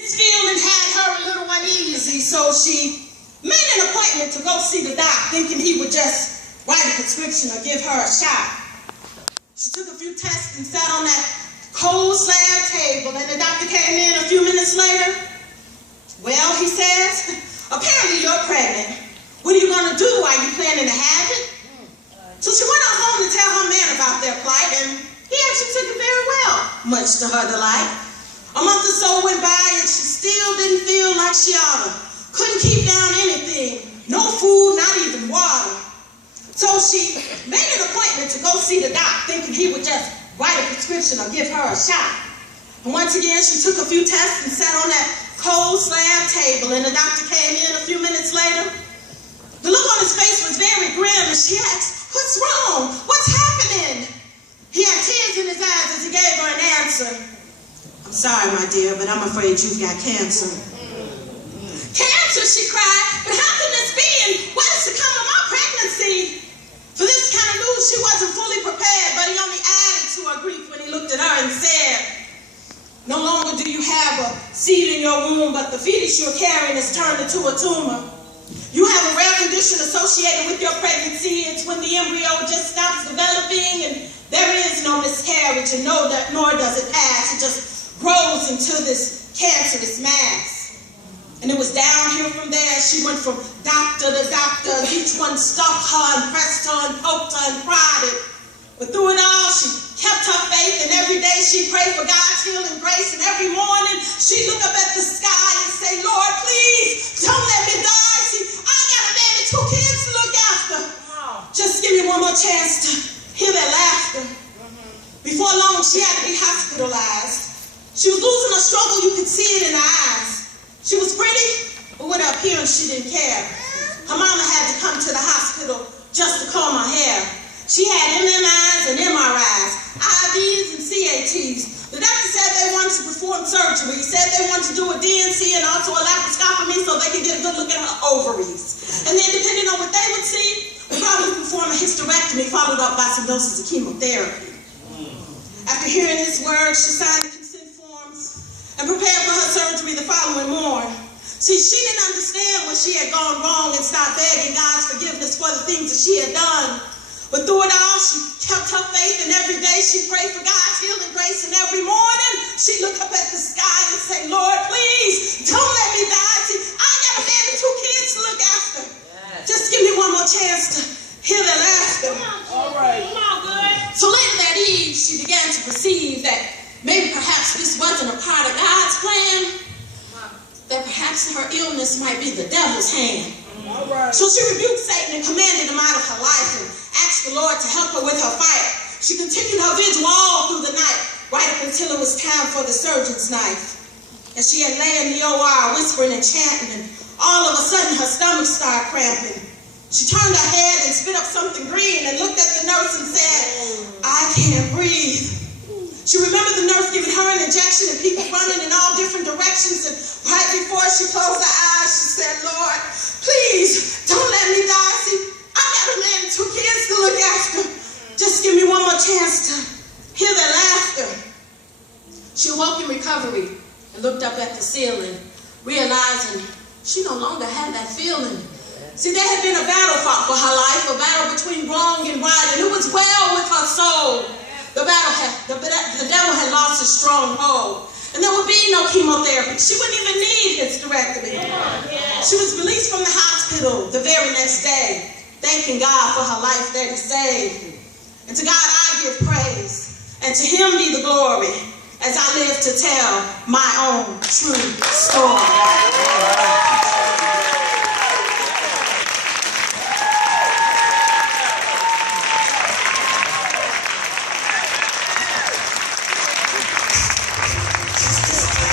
This feeling had her a little uneasy, so she made an appointment to go see the doc, thinking he would just write a prescription or give her a shot. She took a few tests and sat on that cold slab table, and the doctor came in a few minutes later. Well, he says, apparently you're pregnant. What are you going to do? Are you planning to have it? So she went on home to tell her man about their plight, and he actually took it very well, much to her delight. A month or so went by, and she still didn't feel like she oughta. Couldn't keep down anything. No food, not even water. So she made an appointment to go see the doc, thinking he would just write a prescription or give her a shot. And once again, she took a few tests and sat on that cold slab table, and the doctor came in a few minutes later. The look on his face was very grim, and she asked, "What's wrong? What's happening?" He had tears in his eyes as he gave her an answer. "I'm sorry, my dear, but I'm afraid you've got cancer." "Cancer?" she cried. "But how can this be? And what is to come of my pregnancy?" For this kind of news, she wasn't fully prepared, but he only added to her grief when he looked at her and said, "No longer do you have a seed in your womb, but the fetus you're carrying is turned into a tumor. You have a rare condition associated with your pregnancy. It's when the embryo just stops developing and there is no miscarriage, and nor does it pass. It just grows into this cancerous mass." And it was downhill from there. She went from doctor to doctor. Each one stuck her and pressed her and poked her and prodded. But through it all, she kept her faith, and every day she prayed for God's healing grace. And every morning, she'd look up at the sky and say, "Lord, please don't let me die. See, I got a man and 2 kids to look after. Just give me one more chance to hear their laughter." Before long, she had to be hospitalized. She was losing her struggle. You could see it in her eyes. She was pretty, but with her appearance, she didn't care. Her mama had to come to the hospital just to comb her hair. She had MMIs and MRIs, IVs and CATs. The doctor said they wanted to perform surgery. He said they wanted to do a DNC and also a laparoscopy so they could get a good look at her ovaries. And then depending on what they would see, we'd probably perform a hysterectomy followed up by some doses of chemotherapy. After hearing his words, she signed the consent forms and prepared for her surgery the following morning. See, she didn't understand when she had gone wrong and started begging God's forgiveness for the things that she had done. But through it all, she kept her faith, and every day she prayed for God's healing grace, and every morning she'd look up at the sky and say, "Lord, please don't let me die. See, I got a man and 2 kids to look after. Just give me one more chance to hear their laughter." All right. Come on, good. So later that eve, she began to perceive that maybe perhaps this wasn't a part of God's plan, that perhaps her illness might be the devil's hand. All right. So she rebuked Satan and commanded him out of her life and asked the Lord to help her with her fight. She continued her vigil all through the night, right up until it was time for the surgeon's knife. As she had lay in the OR whispering and chanting, and all of a sudden her stomach started cramping. She turned her head and spit up something green and looked at the nurse and said, "I can't breathe." She remembered the nurse giving her an injection and people running in all different directions, and right before she closed her eyes, she said, "Lord, please don't let me die. See, I got a man and 2 kids to look after. Just give me one more chance to hear their laughter." She awoke in recovery and looked up at the ceiling, realizing she no longer had that feeling. See, there had been a battle fought for her life, a battle between wrong and right, and it was well with her soul. The devil had lost his stronghold, and there would be no chemotherapy. She wouldn't even need hysterectomy. She was released from the hospital the very next day, thanking God for her life that he saved. And to God I give praise, and to him be the glory, as I live to tell my own true story.